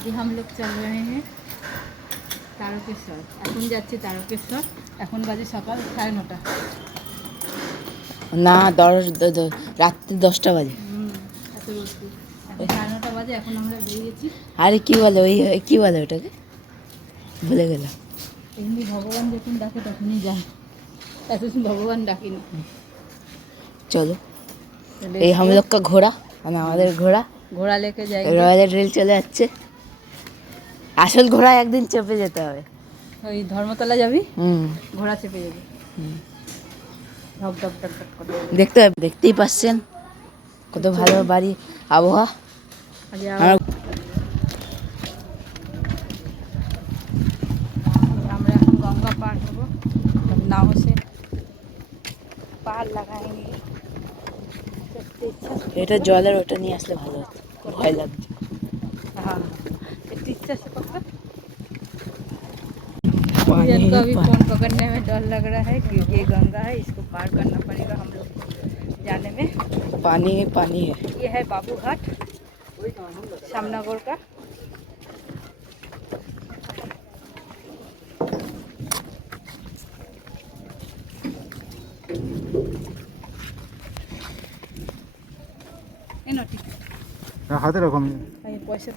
अभी हम लोग चल रहे हैं तारकेश्वर। এখন যাচ্ছি তারকেশ্বর। এখন বাজে সকাল 9:30। না রাত্রি 10টা বাজে। এত রোদ্দুর। এখন 9:30 বাজে, এখন আমরা বেরিয়েছি। আরে কি বলে ওই কি বলে ওটাকে ভুলে গেলাম। এমনি ভগবান যখন ডাকে তখনই যায়, এতদিন ভগবান ডাকিনি। চলো এই हम लोग का ঘোড়া মানে আমাদের ঘোড়া ঘোড়া লেকে যাই। রয়্যাল রেল চলে যাচ্ছে। আসল ঘোড়া একদিন চেপে যেতে হবে। ওই ধর্মতলা যাবি, ঘোড়া চেপে যাবি, ধপ ধপ ধপ ধপ করে। দেখতেই পাচ্ছেন কত ভালো বাড়ি আবহাওয়া। আমরা এখন গঙ্গা পার হবো, নাও সে পার লাগাएंगे। এটা জলের ওটা নিয়ে আসলে ভালো হতো, ভয় লাগছে। हाँ इच्छा से पकड़। पानी इनको अभी फोन पकड़ने में डर लग रहा है क्योंकि ये गंगा है, इसको पार करना पड़ेगा हम लोग को जाने में। पानी पानी है। ये है बाबूघाट श्यामनगर का। হাতে রকম পয়সা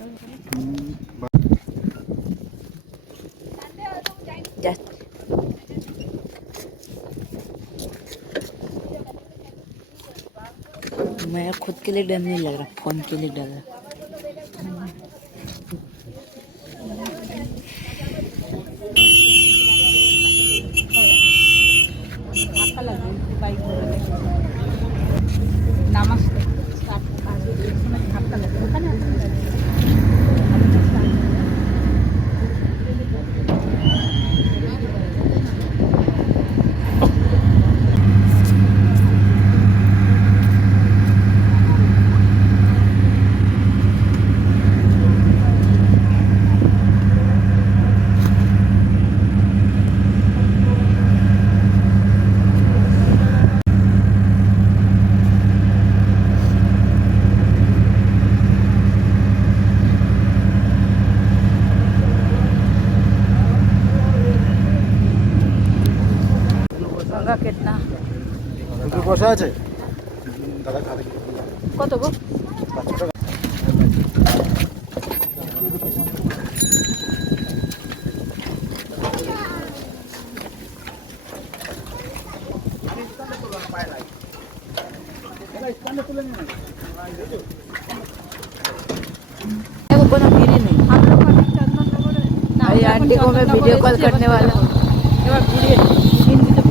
मैं खुद के लिए डर नहीं लग रहा, फोन के लिए डर रहा। ধাক্কা লাগবে বাইক ধরে নামাজতে স্টার্ট ধাক্কা লাগবে ওখানে। গঙ্গা কেটনা পয়সা আছে দাদা খালি কত গো? कोनो भीड़ नहीं। हम लोग अभी चंदननगर ना, अरे आंटी को मैं वीडियो कॉल करने वाला हूँ। এবার ঘুরিয়ে হিন্দিতে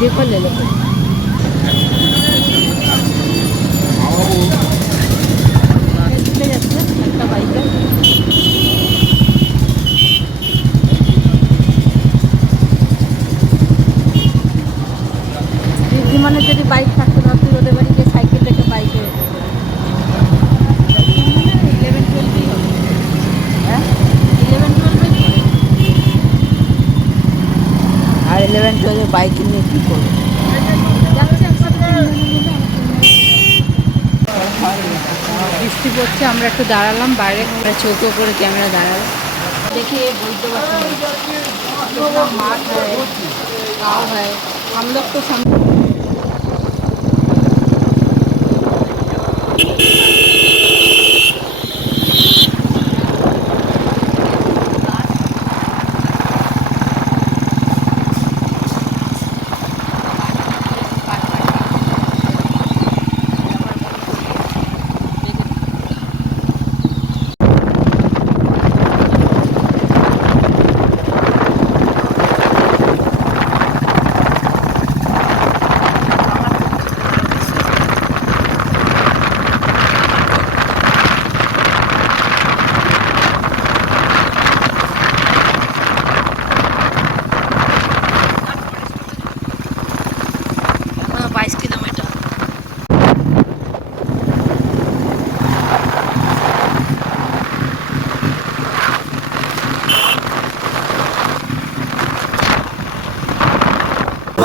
দিয়ে করলে লোক যাচ্ছে একটা বাইকে। বিমানের যদি বাইক থাকতো ভাবছি ওদের বাড়িতে সাইকেল রেখে বাইকে 11-12 হবে। হ্যাঁ 11-12 আর 11-12 বাইক নিয়ে কী করবো? বৃষ্টি পড়ছে, আমরা একটু দাঁড়ালাম বাইরে, চৌকো করে ক্যামেরা দাঁড়ালাম। দেখি বৈদ্য মাঠ হয়, গাঁও হয়, हम लोग तो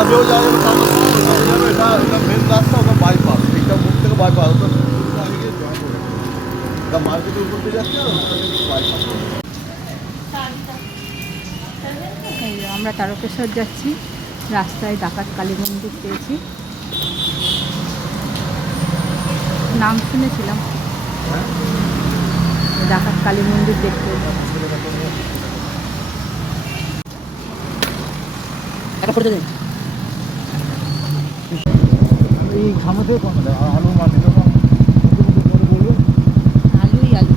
যাবেও যাবে এটা মেন রাস্তা, ওটা বাইপাস, এইটা মুখ থেকে বাইপাস, ওটা আগে গিয়ে জয়েন করে এটা মার্কেটের উপর দিয়ে যাচ্ছে আর বাইপাস। এই যে আমরা তারকেশ্বর যাচ্ছি, রাস্তায় ডাকাত কালী মন্দির পেয়েছি, নাম শুনেছিলাম, ডাকাত কালী মন্দির দেখতে। এই খামাতে কোন আলু মানে বলবো আলুই আলু।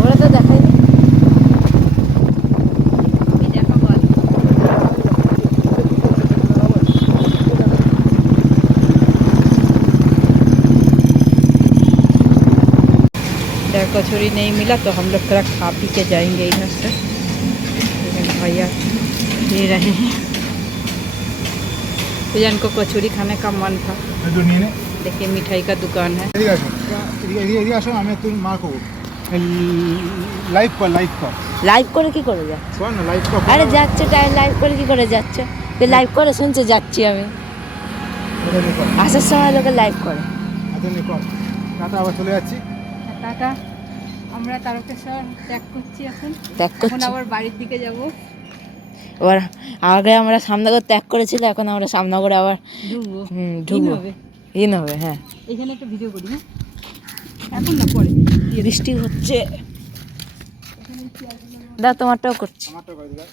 ওরা তো দেখায়নি। এই দেখো বল। इधर कचौरी नहीं मिला तो हम लोग थोड़ा खा पी के जाएंगे इधर से। भैया दे रहे हैं, पूजन को कचौरी खाने का मन था। নিয়ে নে देखिए मिठाई का दुकान है। এদিকে আসো, এদিকে আসো, আমি একটু মার করবো। লাইভ কর, লাইভ কর, লাইভ করে কি করে যা? কর না লাইভ কর। আরে যাচ্ছে টাইম লাইভ করে কি করে যাচ্ছে? তুই লাইভ করে শুনছে যাচ্ছি আমি। এটা নিয়ে কর, আসার সময় লোকে লাইভ করে। এটা নিয়ে কর। টাটা, আবার চলে যাচ্ছি। টাটা, আমরা তারকেশ্বর ত্যাগ করছি এখন। ত্যাগ এখন করছি। আবার বাড়ির দিকে যাব। এবার আগে আমরা সামনগর ত্যাগ করেছিল, এখন আমরা সামনগরে আবার ঢুকবো। ঢুকবো। হবে। ইন হবে, হ্যাঁ। এখানে একটা ভিডিও করি, হ্যাঁ এখন না পরে। বৃষ্টি হচ্ছে। দা তোমারটাও করছি। আমারটা করে দিবা।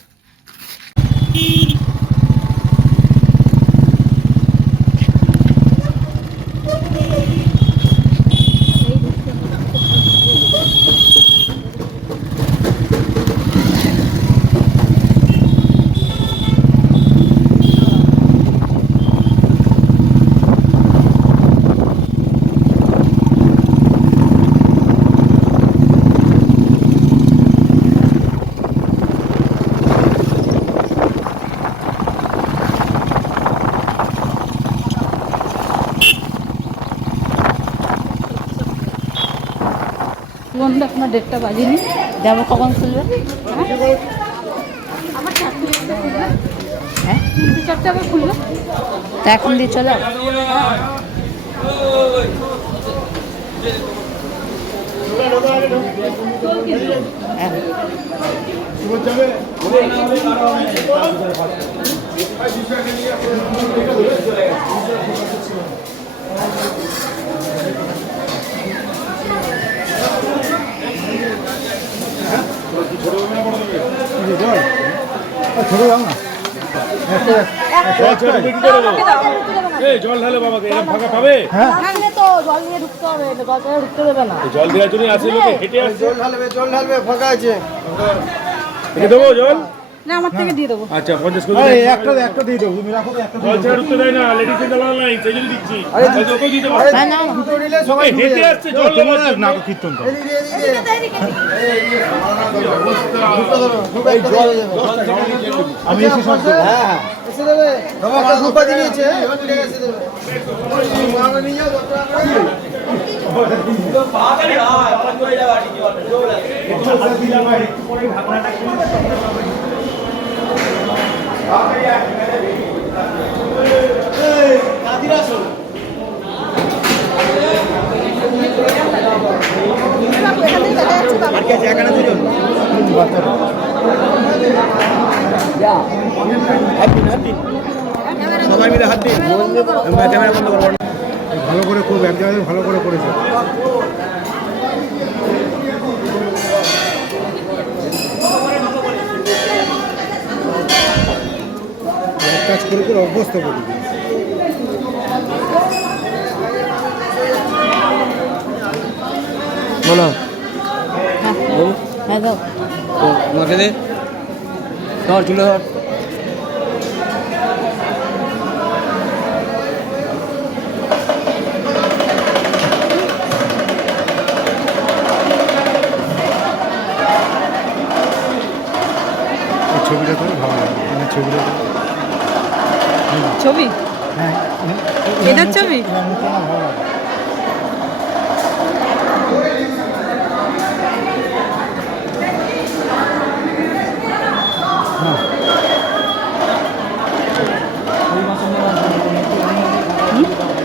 বন্ধু আপনার 1:30 বাজেনি। যাবো কখন খুলবে? আবার 4:30 খুলবে, হ্যাঁ, 3:30 আবার খুলবে। তা এখন দিয়ে চলে যাবো। হ্যাঁ। ছোট দাও না, জল ঢালে বাবাকে, এরকম ফাঁকা পাবে? তো জল নিয়ে ঢুকতে হবে, জল ঢুকতে দেবে না। জল দেওয়ার জন্য আছে লোকে হেঁটে আসছে। জল ঢালবে, ফাঁকা আছে। এনে দেবো জল? না, আমার থেকে দিয়ে দেবো। আচ্ছা 50 করে আরে দিন। একটা দিয়ে দাও, তুমি রাখো তো, একটা জল ছাড়া ঢুকতে দেয় না, লেডিস জল নাই, সেই জন্য দিচ্ছি। তাহলে ওকেও দিতে পারো। না না, দুটো নিলে সবাই এই হেঁটে আসছে জল তোমার নেওয়ার জন্য। নাটক কীর্তন তো। আমি এসে সব দেবো। হ্যাঁ এসে দেবে, বাবা রূপা দিয়েছে, এসে দেবে। মারা নিয়ে যাও সবাই মিলে হাত দিন, ক্যামেরা বন্ধ করবো। ভালো করে খুব এক জায়গায় ভালো করে করেছে। এক কাজ করে করে অভ্যস্ত করে দিবি। বলো হ্যাঁ দাও। মাকে দে, ধর চুলে ধর। ছবিটা করে ভালো লাগে মানে ছবিটা ছবি হ্যাঁ এটার ছবি ভালো লাগে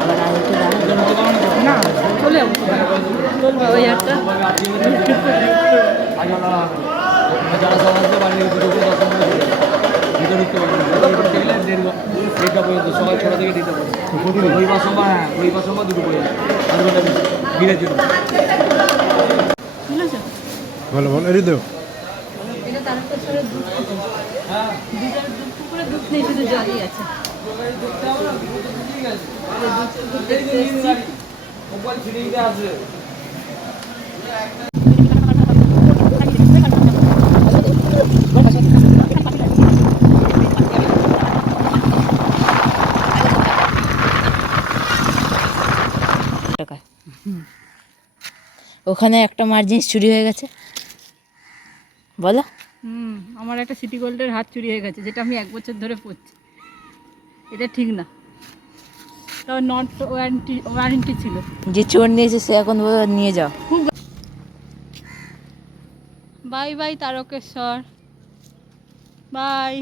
এবার আরেকটু দাঁড়ান। না চলে যাবো চলবে ওই একটা যারা সব আসবে বাড়ি দুটো করে 10 মিনিট ভিতরে ঢুকতে পারবে দেড়টা পর্যন্ত সকাল 6টা থেকে দিতে পারবে রবিবার সোমবার হ্যাঁ রবিবার সোমবার দুটো পর্যন্ত আধ ঘন্টা বেশি ভিড়ের জন্য বুঝেছো ভালো ভালো এর দেও এটা তার পেছনে দুধ দুধের দুধ পুকুরে দুধ নেই শুধু জলই আছে মোবাইল ছিঁড়ে দিতে আসবে টাকায় ওখানে একটা মার জিনিস চুরি হয়ে গেছে বলো আমার একটা সিটি গোল্ডের হাত চুরি হয়ে গেছে যেটা আমি 1 বছর ধরে পরছি এটা ঠিক না তাও নট ওয়ারেন্টি ছিল যে চোর নিয়েছে সে এখন বলে নিয়ে যাও বাই বাই তারকেশ্বর বাই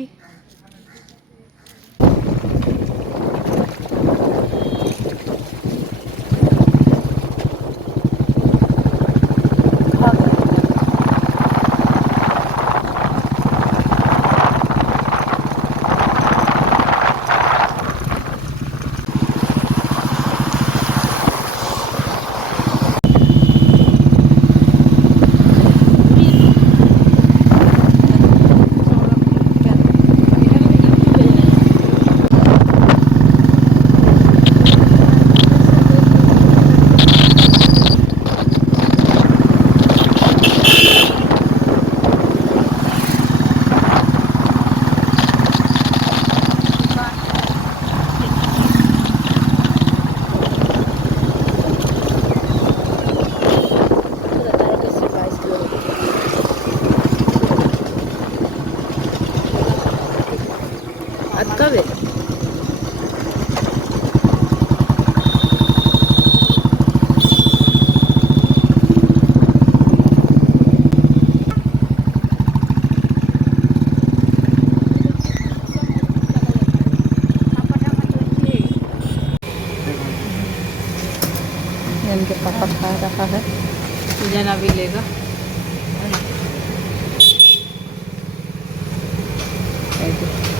আটকাবে इनके पापा खा रहा है जना भी लेगा ऐसे।